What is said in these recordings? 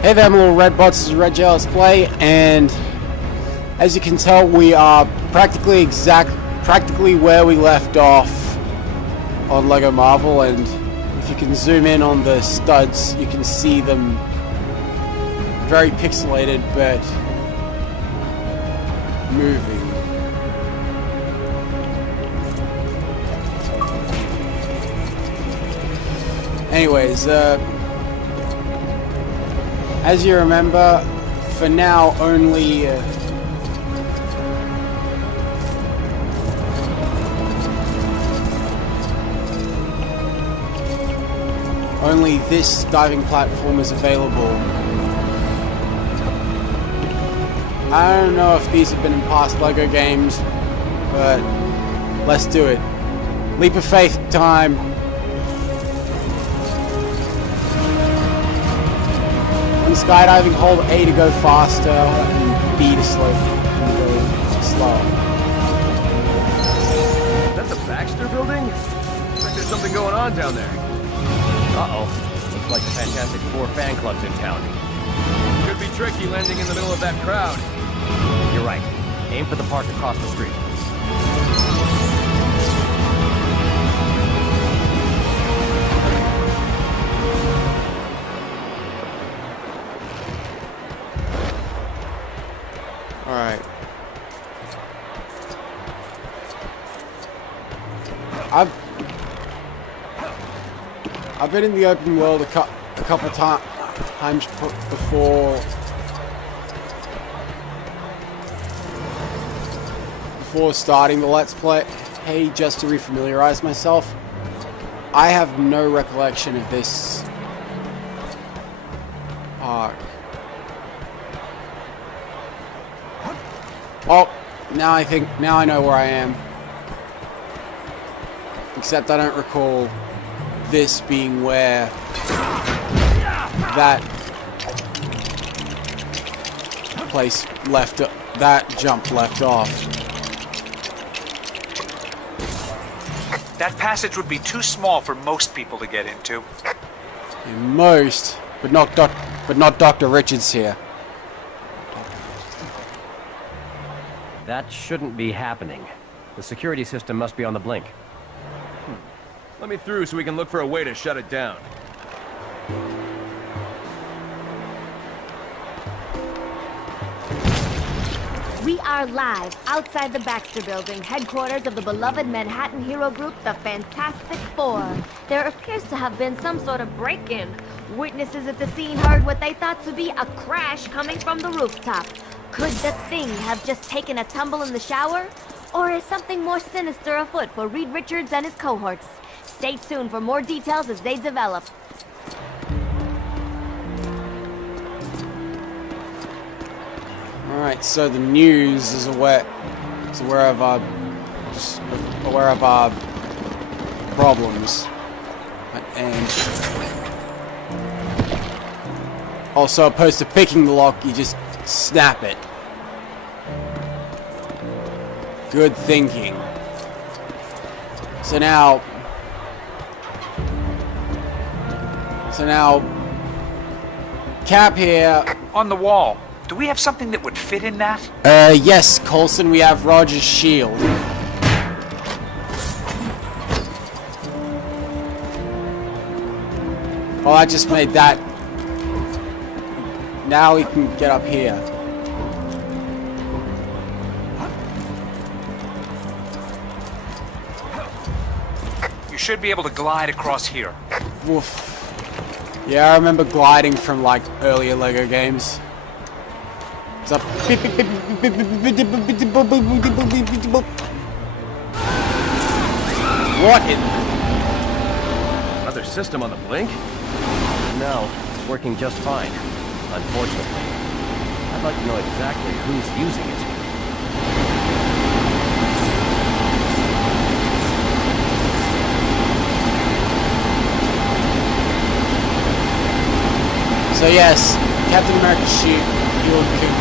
Hey there, my little red bots, this is Red Jealous Play, and as you can tell, we are practically where we left off on Lego Marvel, and if you can zoom in on the studs, you can see them very pixelated, but moving. Anyways, as you remember, for now only this diving platform is available. I don't know if these have been in past LEGO games, but let's do it. Leap of faith time. When skydiving, hold A to go faster and B to slow. Is that the Baxter Building? Looks like there's something going on down there. Uh-oh. Looks like the Fantastic Four fan club's in town. Could be tricky landing in the middle of that crowd. You're right. Aim for the park across the street. Alright. I've been in the open world a couple times before starting the Let's Play. Hey, just to refamiliarize myself, I have no recollection of this park. Oh, now I know where I am. Except I don't recall this being where that place that jump left off. That passage would be too small for most people to get into. Most, but not Dr. Richards here. That shouldn't be happening. The security system must be on the blink. Let me through so we can look for a way to shut it down. We are live outside the Baxter Building, headquarters of the beloved Manhattan hero group, the Fantastic Four. There appears to have been some sort of break-in. Witnesses at the scene heard what they thought to be a crash coming from the rooftop. Could the thing have just taken a tumble in the shower? Or is something more sinister afoot for Reed Richards and his cohorts? Stay tuned for more details as they develop. Alright, so the news is aware of our problems. And also opposed to picking the lock, you just snap it. Good thinking. So now, Cap here. On the wall. Do we have something that would fit in that? Yes, Coulson, we have Roger's shield. Oh, I just made that. Now we can get up here. You should be able to glide across here. Woof. Yeah, I remember gliding from, like, earlier LEGO games. It's up. What in? Another system on the blink? No, it's working just fine. Unfortunately. I'd like to know exactly who's using it. So yes, Captain America's shield can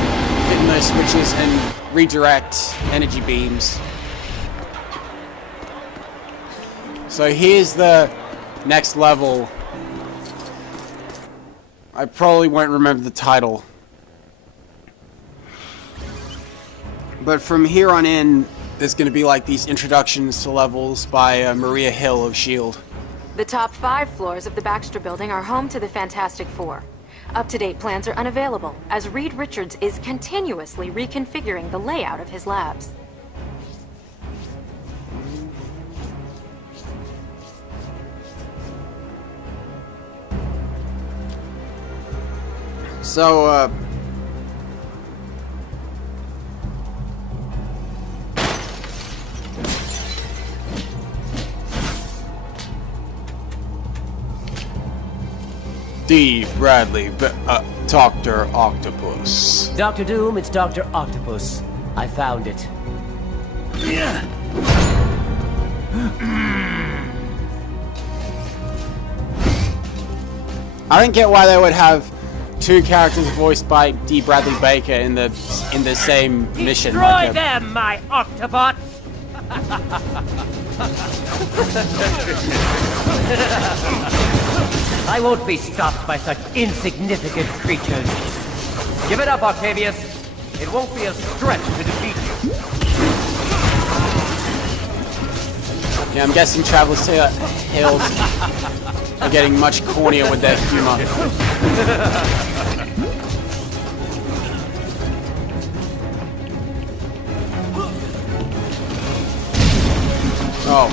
fit in those switches and redirect energy beams. So here's the next level. I probably won't remember the title. But from here on in, there's going to be like these introductions to levels by Maria Hill of S.H.I.E.L.D. The top 5 floors of the Baxter Building are home to the Fantastic Four. Up-to-date plans are unavailable, as Reed Richards is continuously reconfiguring the layout of his labs. So, Dee Bradley, Dr. Octopus. Dr. Doom, it's Dr. Octopus. I found it. I don't get why they would have two characters voiced by Dee Bradley Baker in the same mission. Destroy Like them, my Octobots! I won't be stopped by such insignificant creatures. Give it up, Octavius. It won't be a stretch to defeat you. Yeah, I'm guessing Traveler's Tales are getting much cornier with their humor. Oh.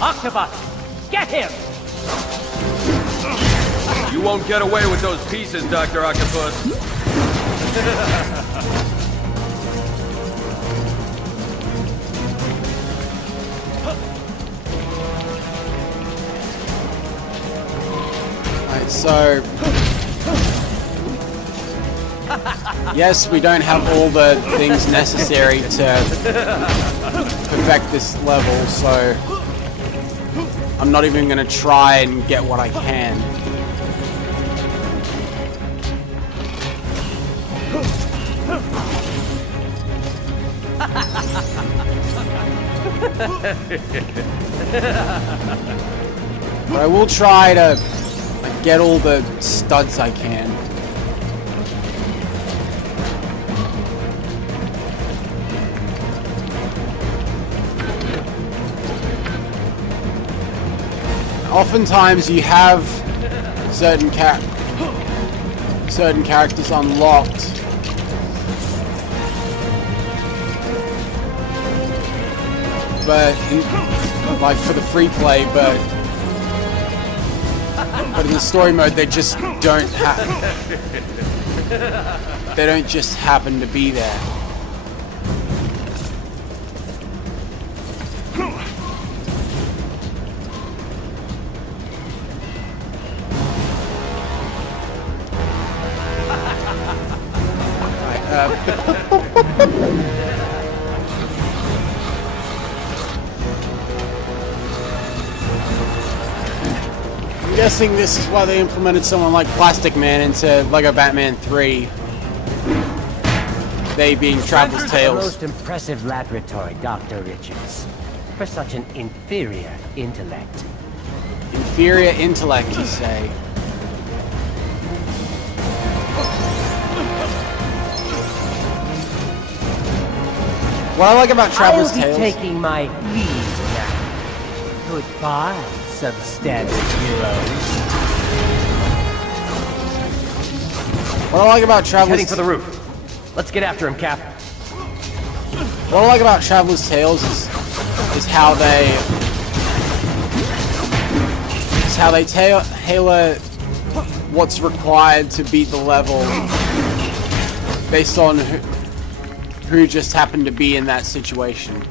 Octobot, get him! You won't get away with those pieces, Dr. Octopus. Alright, so... yes, we don't have all the things necessary to perfect this level, so... I'm not even gonna try and get what I can. But I will try to get all the studs I can. Oftentimes you have certain characters unlocked, but like for the free play, but in the story mode they just don't they don't just happen to be there. I'm guessing this is why they implemented someone like Plastic Man into Lego Batman 3. They being Traveler's The Tales. most impressive laboratory, Dr. Richards, for such an inferior intellect. Inferior intellect, you say? What I like about Traveler's I'll be Tales... taking my leave now. Goodbye, substandard heroes. What I like about Traveler's... Heading for the roof. Let's get after him, Cap. What I like about Traveler's Tales is how they tailor what's required to beat the level based on who just happened to be in that situation.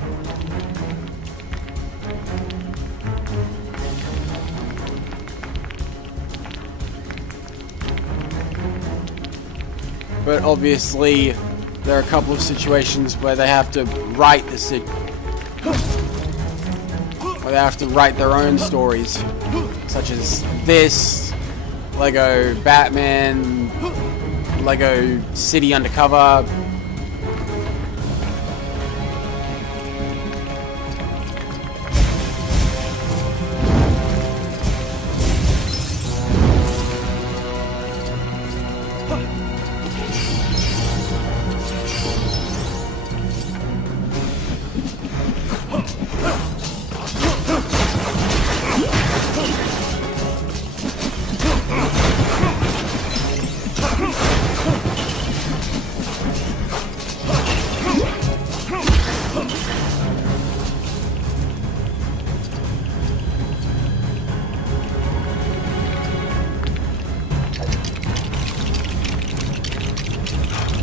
But obviously, there are a couple of situations where they have to write where they have to write their own stories, such as this, Lego Batman, Lego City Undercover.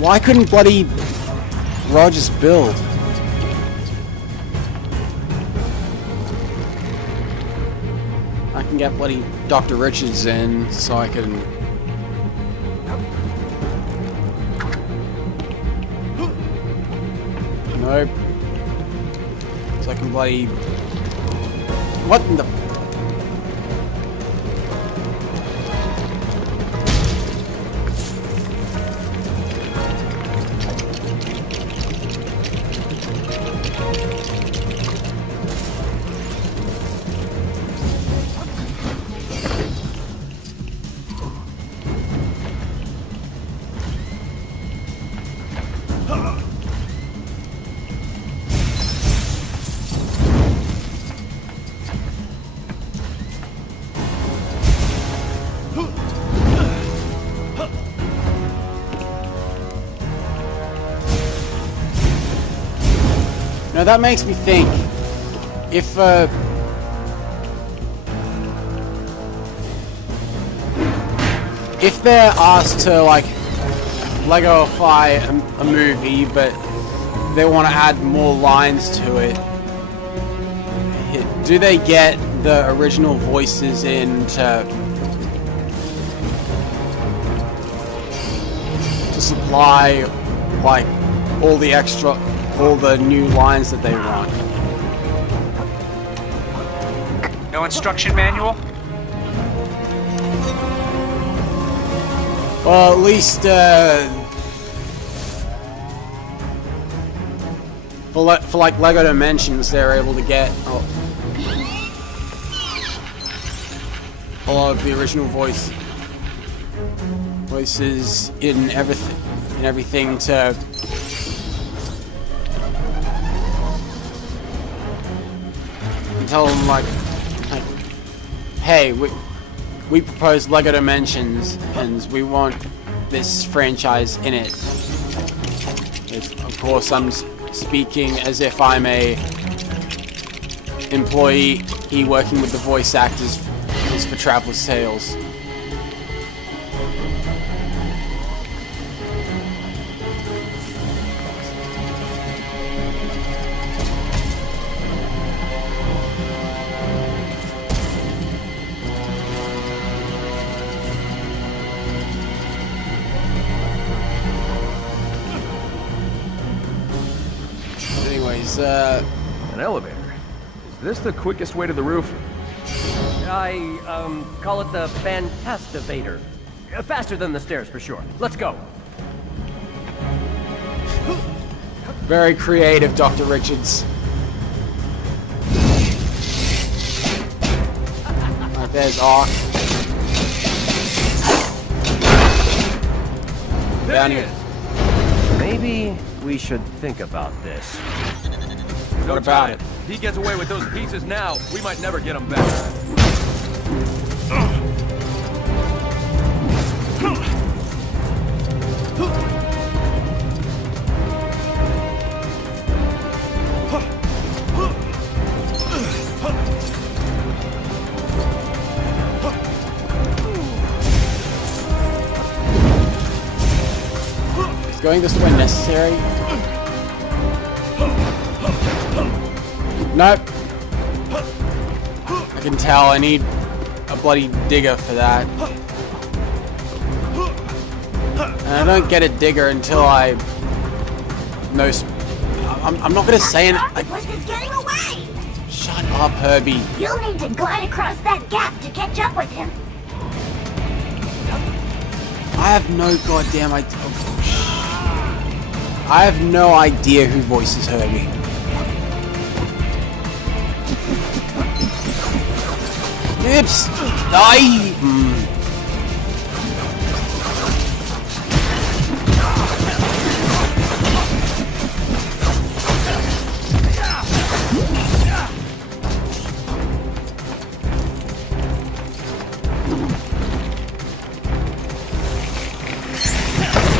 Why couldn't bloody Rogers build? I can get bloody Dr. Richards in so I can... Nope. So I can bloody... What in the... Now that makes me think, if they're asked to like Legoify a movie, but they want to add more lines to it, do they get the original voices in to supply like all the new lines that they want? No instruction manual? Well, at least for like Lego Dimensions, they're able to get a lot of the original voices in everything to tell them like, hey, we propose Lego Dimensions and we want this franchise in it. Of course, I'm speaking as if I'm a employee working with the voice actors for Traveler's Tales. Anyways, An elevator. Is this the quickest way to the roof? I call it the Fantastivator. Faster than the stairs for sure. Let's go. very creative, Dr. Richards. Right, there's Ock. Down here. Maybe we should think about this. No What about time. it? If he gets away with those pieces now, we might never get them back. Is going this way necessary? Nope. I can tell I need a bloody digger for that. And I don't get a digger until I know. I'm not gonna say it. Octopus is getting away! Shut up, Herbie. You'll need to glide across that gap to catch up with him. I have no goddamn idea. I have no idea who voices Herbie. Oops! Die!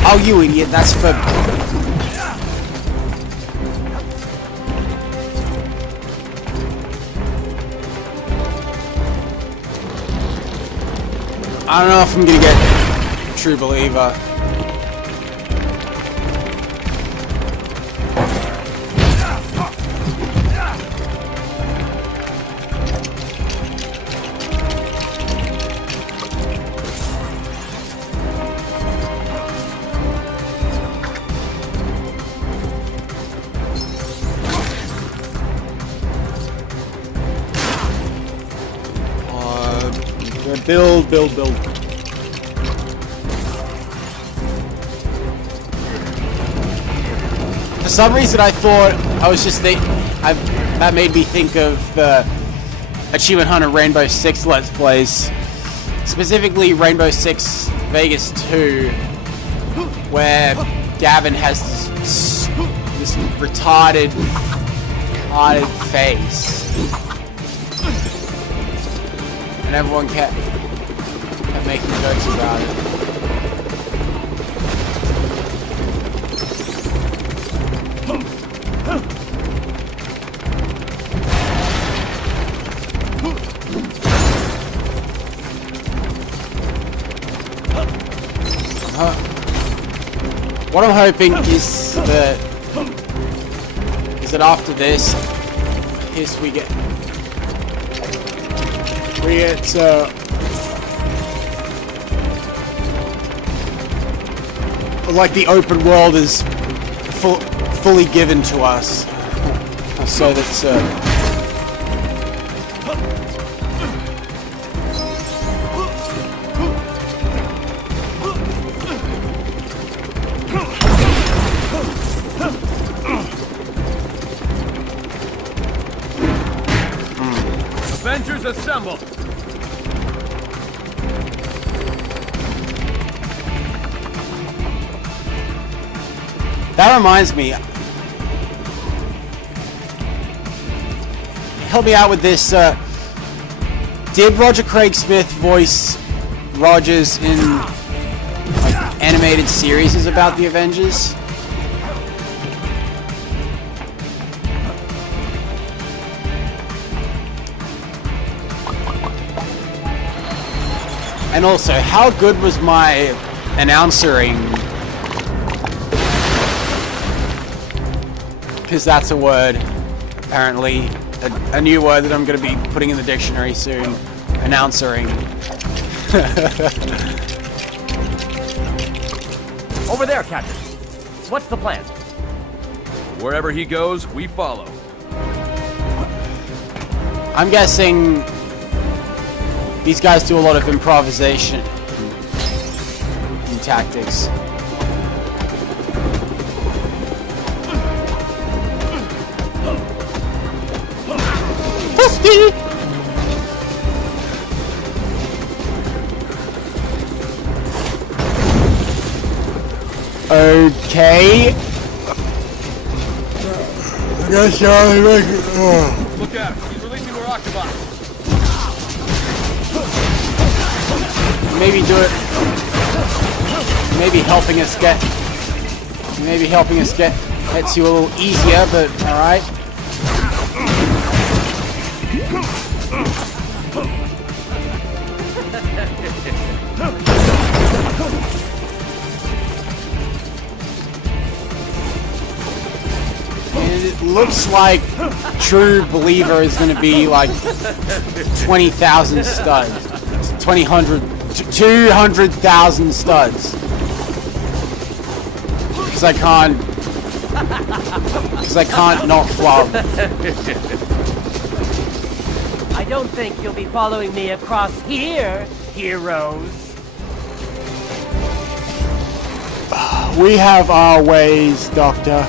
Oh, you idiot, that's for... I don't know if I'm gonna get True Believer. Build. For some reason, I thought I was just that made me think of the Achievement Hunter Rainbow Six Let's Plays, specifically Rainbow Six Vegas 2, where Gavin has this retarded face, and everyone kept making jokes about it. What I'm hoping is that after this we get like the open world is fully given to us, so that's Avengers assemble! That reminds me. Help me out with this. Did Roger Craig Smith voice Rogers in like animated series about the Avengers? And also, how good was my announcering? Because that's a word, apparently, a new word that I'm going to be putting in the dictionary soon. Announcering. Over there, Captain. What's the plan? Wherever he goes, we follow. I'm guessing these guys do a lot of improvisation and tactics. Okay. I guess Charlie Baker. Look out, he's releasing more octopi. Maybe do it. Maybe helping us get you a little easier, but all right. And it looks like True Believer is going to be like 20,000 studs, 200,000 studs. Because I can't not flop. I don't think you'll be following me across here, heroes. We have our ways, Doctor.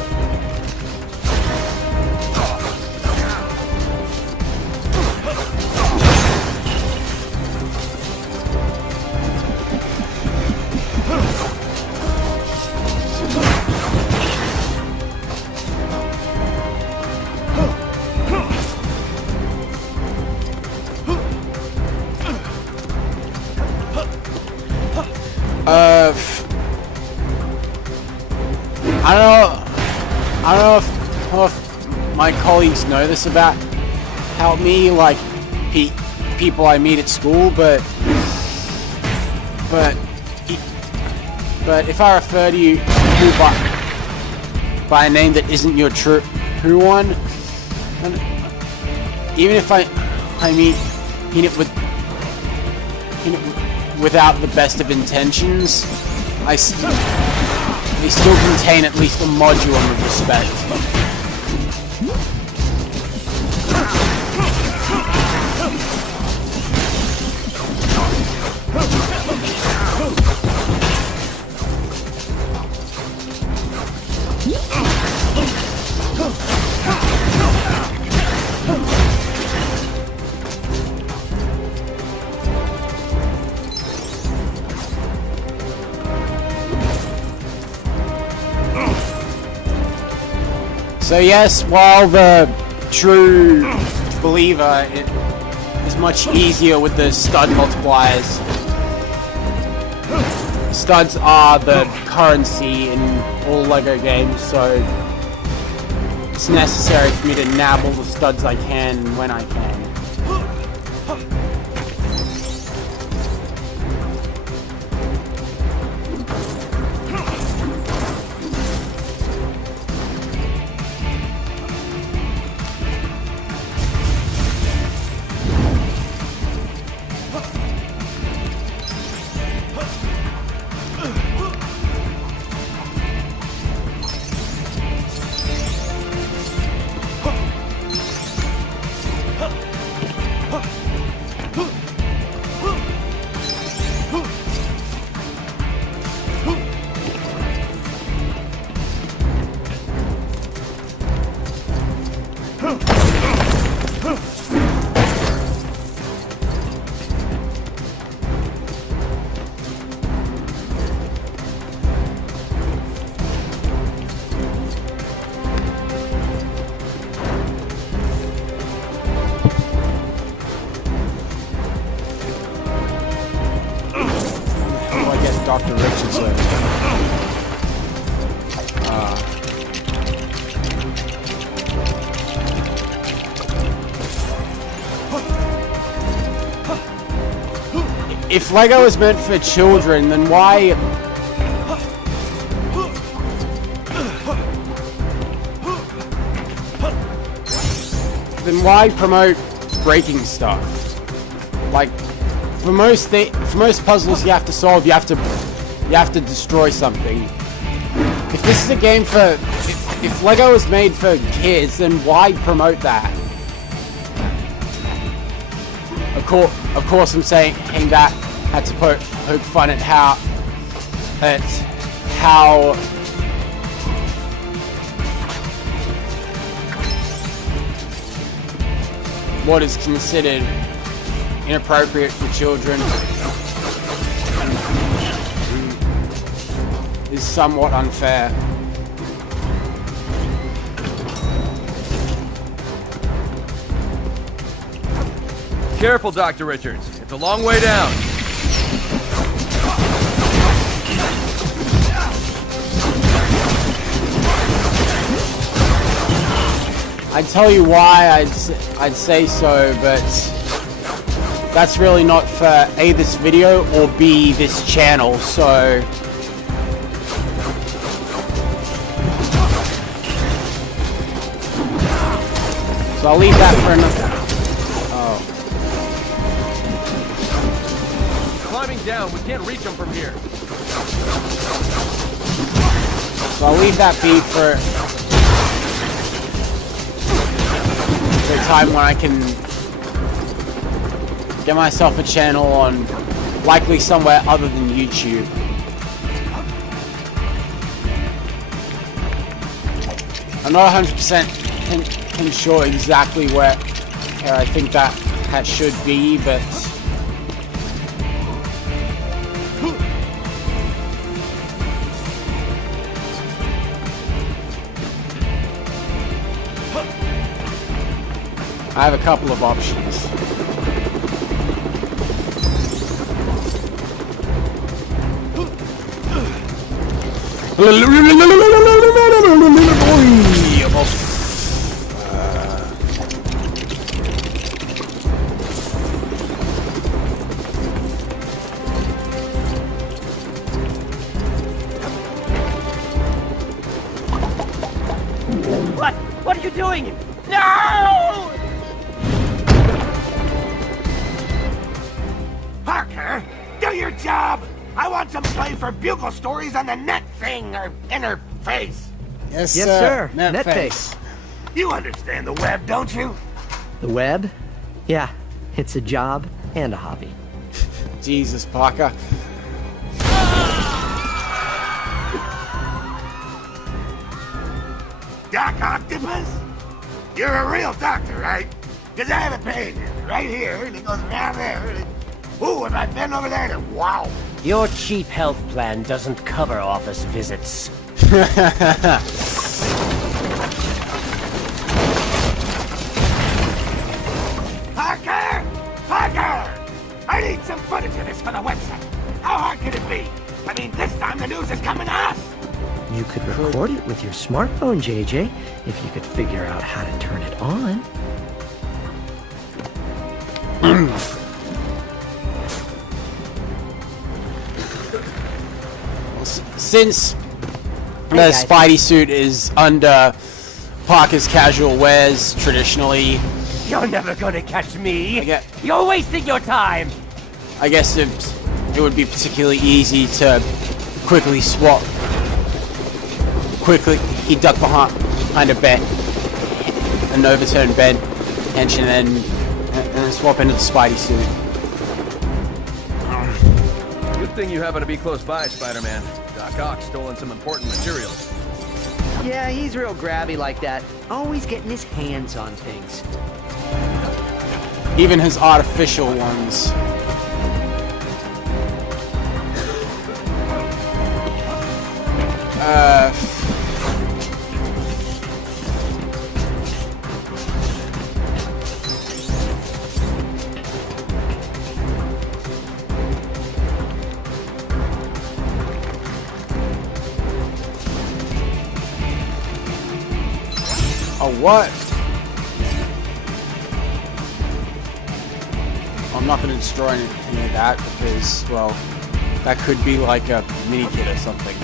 I don't know if my colleagues know this about me, like people I meet at school, but if I refer to you by a name that isn't your true one, even if I mean it without the best of intentions, they still contain at least a modulum of respect. So yes, while the true believer is much easier with the stud multipliers, studs are the currency in all LEGO games, so it's necessary for me to nab all the studs I can when I can. Dr. Richardson. If LEGO is meant for children, then why promote breaking stuff? Like, for most puzzles you have to solve, you have to destroy something. If this is a game for, if LEGO is made for kids, then why promote that? Of course, I'm saying that had to poke fun at how what is considered inappropriate for children is somewhat unfair. Careful, Dr. Richards. It's a long way down. I'd tell you why I'd say so, but that's really not for A, this video, or B, this channel, so I'll leave that for another. Oh. Climbing down, we can't reach them from here. So I'll leave that be for the time when I can get myself a channel on likely somewhere other than YouTube. I'm not 100% sure exactly where I think that should be, but I have a couple of options. What are you doing? No! Parker, do your job! I want some play for bugle stories on the net thing, or interface. Yes, sir. Netface. You understand the web, don't you? The web? Yeah, it's a job and a hobby. Jesus, Parker. Doc Octopus? You're a real doctor, right? Because I have a pain right here, and it goes around there. Ooh, and I've been over there, and wow. Your cheap health plan doesn't cover office visits. me. I mean, this time the news is coming to us. You could record it with your smartphone, JJ, if you could figure out how to turn it on. Since the guys. Spidey suit is under Parker's casual wears traditionally, You're never gonna catch me. I get- You're wasting your time. I guess it would be particularly easy to quickly swap. Quickly, he ducked behind a bed, an overturned bed, tension, and then swap into the Spidey suit. Good thing you happen to be close by, Spider-Man. Doc Ock stolen some important materials. Yeah, he's real grabby like that. Always getting his hands on things. Even his artificial ones. A what? I'm not going to destroy any of that because, well, that could be like a mini kit or something.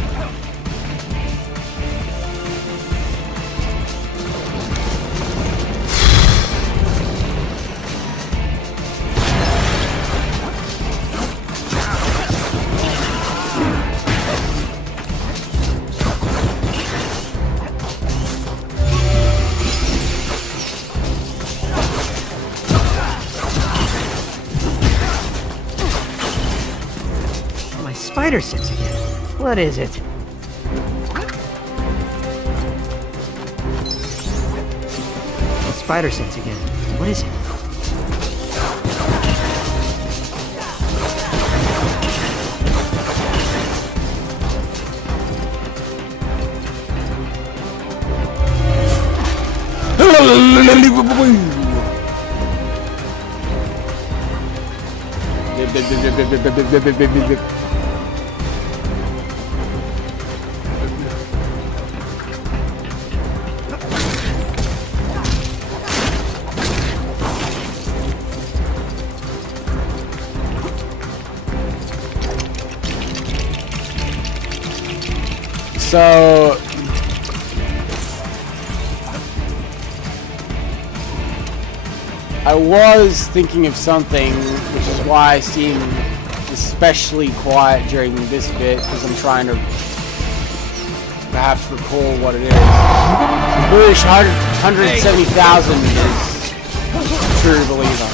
My spider sense again. What is it? My spider sense again. What is it? So I was thinking of something, which is why I seem especially quiet during this bit, because I'm trying to perhaps recall what it is. British 170,000 is true believer.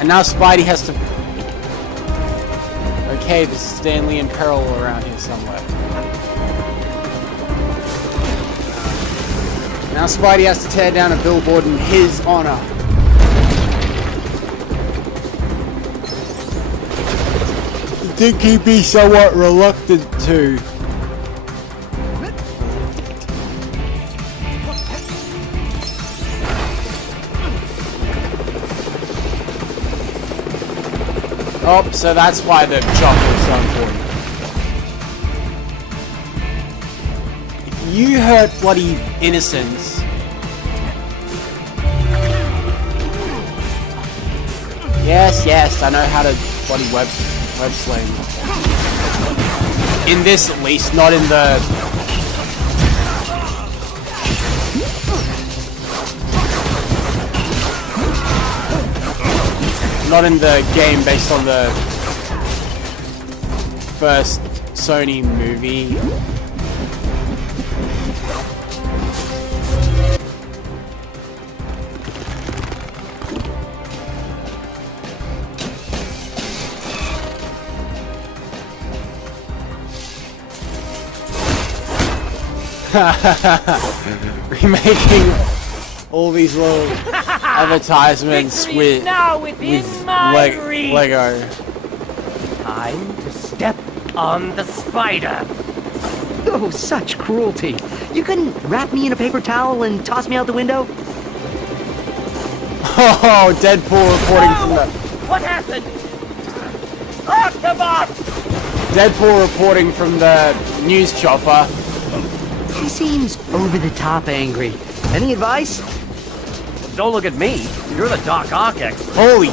And now Spidey has to. Okay, this is Stanley in peril around here somewhere. Now Spidey has to tear down a billboard in his honor. I think he'd be somewhat reluctant to. Oh, so that's why the chocolate is so important. If you hurt bloody innocents, yes, I know how to bloody web sling. In this, at least, not in the. Not in the game based on the first Sony movie. Remaking all these little advertisements with Lego. Time to step on the spider. Oh, such cruelty. You couldn't wrap me in a paper towel and toss me out the window? Oh, Deadpool reporting from the... What happened? Octobot! Deadpool reporting from the news chopper. He seems over the top angry. Any advice? Don't look at me. You're the Doc Ock expert. Holy...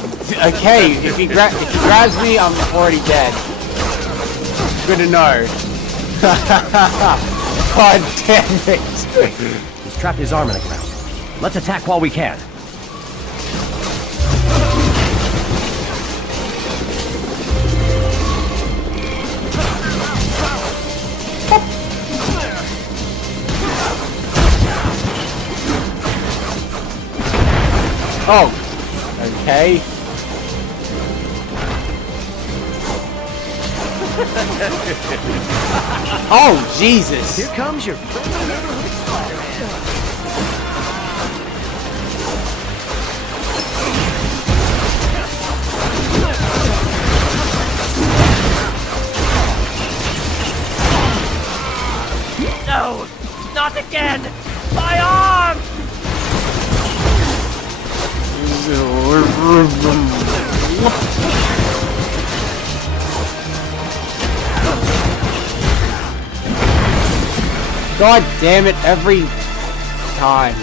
Okay, if he grabs me, I'm already dead. Good to know. God damn it. He's trapped his arm in the ground. Let's attack while we can. Oh, okay. Oh, Jesus. Here comes your... No! Not again! My arm! God damn it, every time.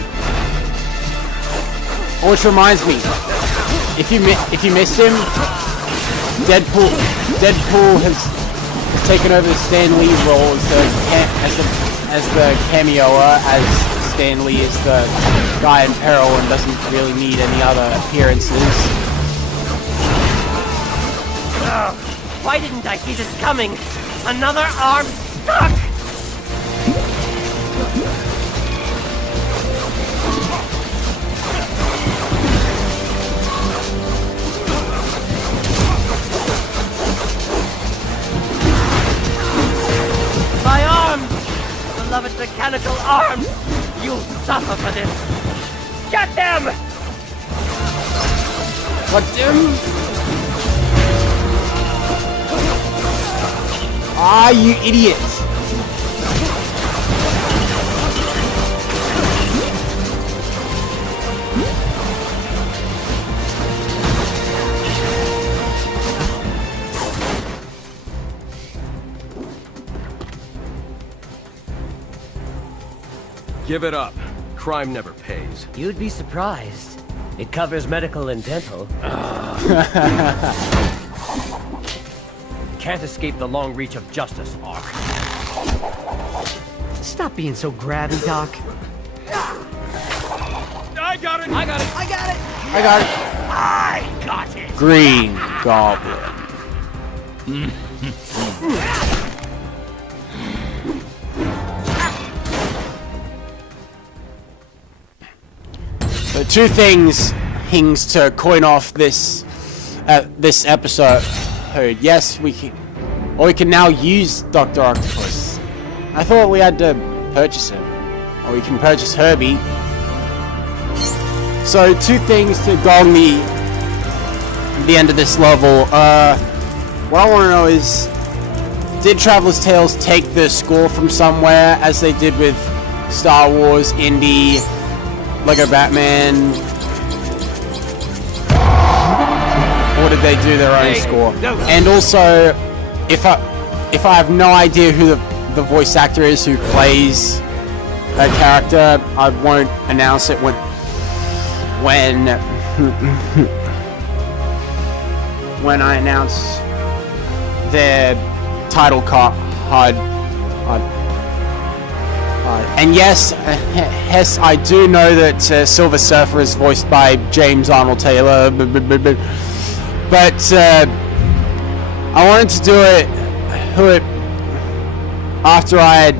Oh, which reminds me, if you missed him, Deadpool has taken over Stan Lee's role as the cameoer, as Stan Lee is the guy in peril and doesn't really need any other appearances. Why didn't I see this coming? Another arm stuck! My arms! Beloved mechanical arms! You'll suffer for this! Get them! What him? Ah, you idiot! Give it up. Crime never pays. You'd be surprised. It covers medical and dental. Can't escape the long reach of justice, Ock. Stop being so grabby, Doc. I got it! I got it! I got it. I got it! Green Goblin. So two things to coin off this episode. Yes, we can now use Dr. Octopus. I thought we had to purchase him, or we can purchase Herbie. So two things to go on the end of this level. What I want to know is, did Traveler's Tales take the score from somewhere, as they did with Star Wars, Indy, Lego Batman? Or did they do their own score? And also, if I have no idea who the voice actor is who plays that character, I won't announce it when I announce their title card. And yes, I do know that Silver Surfer is voiced by James Arnold Taylor, but I wanted to do it after I had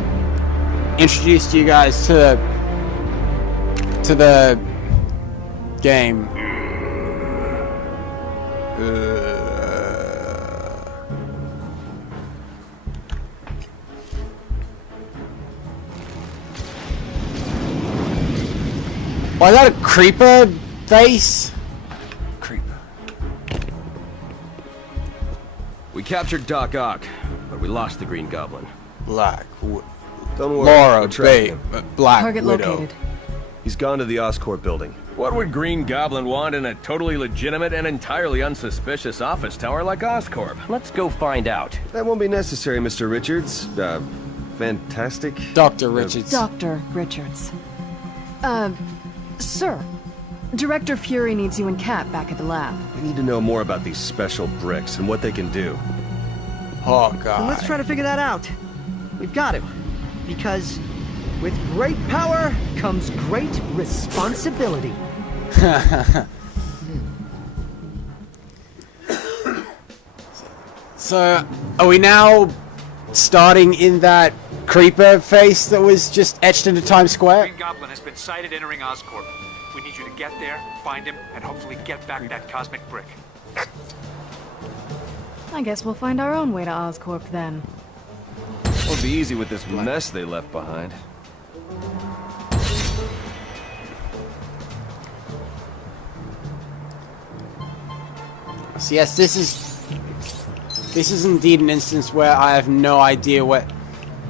introduced you guys to the game. Oh, is that a creeper face? Creeper. We captured Doc Ock, but we lost the Green Goblin. Don't worry. Laura we're tracking him. Black Target Widow. located. He's gone to the Oscorp building. What would Green Goblin want in a totally legitimate and entirely unsuspicious office tower like Oscorp? Let's go find out. That won't be necessary, Mr. Richards. Fantastic. Dr. Richards. Dr. Richards. Sir. Director Fury needs you and Kat back at the lab. We need to know more about these special bricks and what they can do. Oh, Then God. let's try to figure that out. We've got to. Because with great power comes great responsibility. So, are we now starting in that creeper face that was just etched into Times Square? Green Goblin has been sighted entering Oscorp. We need you to get there, find him, and hopefully get back that cosmic brick. I guess we'll find our own way to Oscorp then. Won't be easy with this mess they left behind. So yes, this is indeed an instance where I have no idea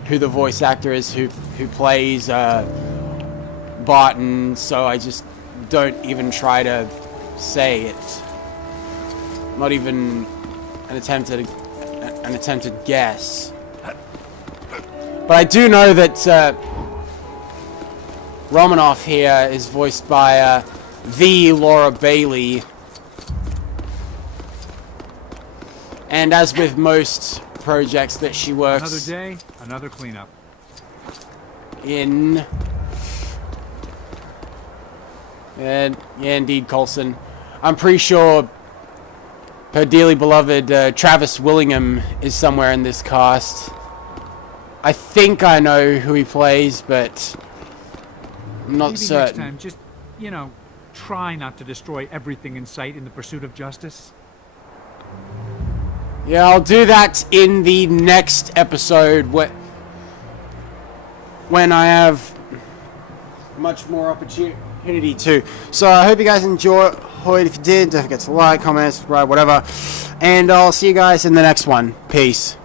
who the voice actor is who plays Barton, so I just don't even try to say it. Not even an attempted guess. But I do know that Romanoff here is voiced by the Laura Bailey. And as with most projects that she works Another day, another cleanup. in, and yeah, indeed, Coulson. I'm pretty sure her dearly beloved Travis Willingham is somewhere in this cast. I think I know who he plays, but I'm not Maybe certain. next time, just, try not to destroy everything in sight in the pursuit of justice. Yeah, I'll do that in the next episode when I have much more opportunity to. So I hope you guys enjoyed. If you did, don't forget to like, comment, subscribe, whatever. And I'll see you guys in the next one. Peace.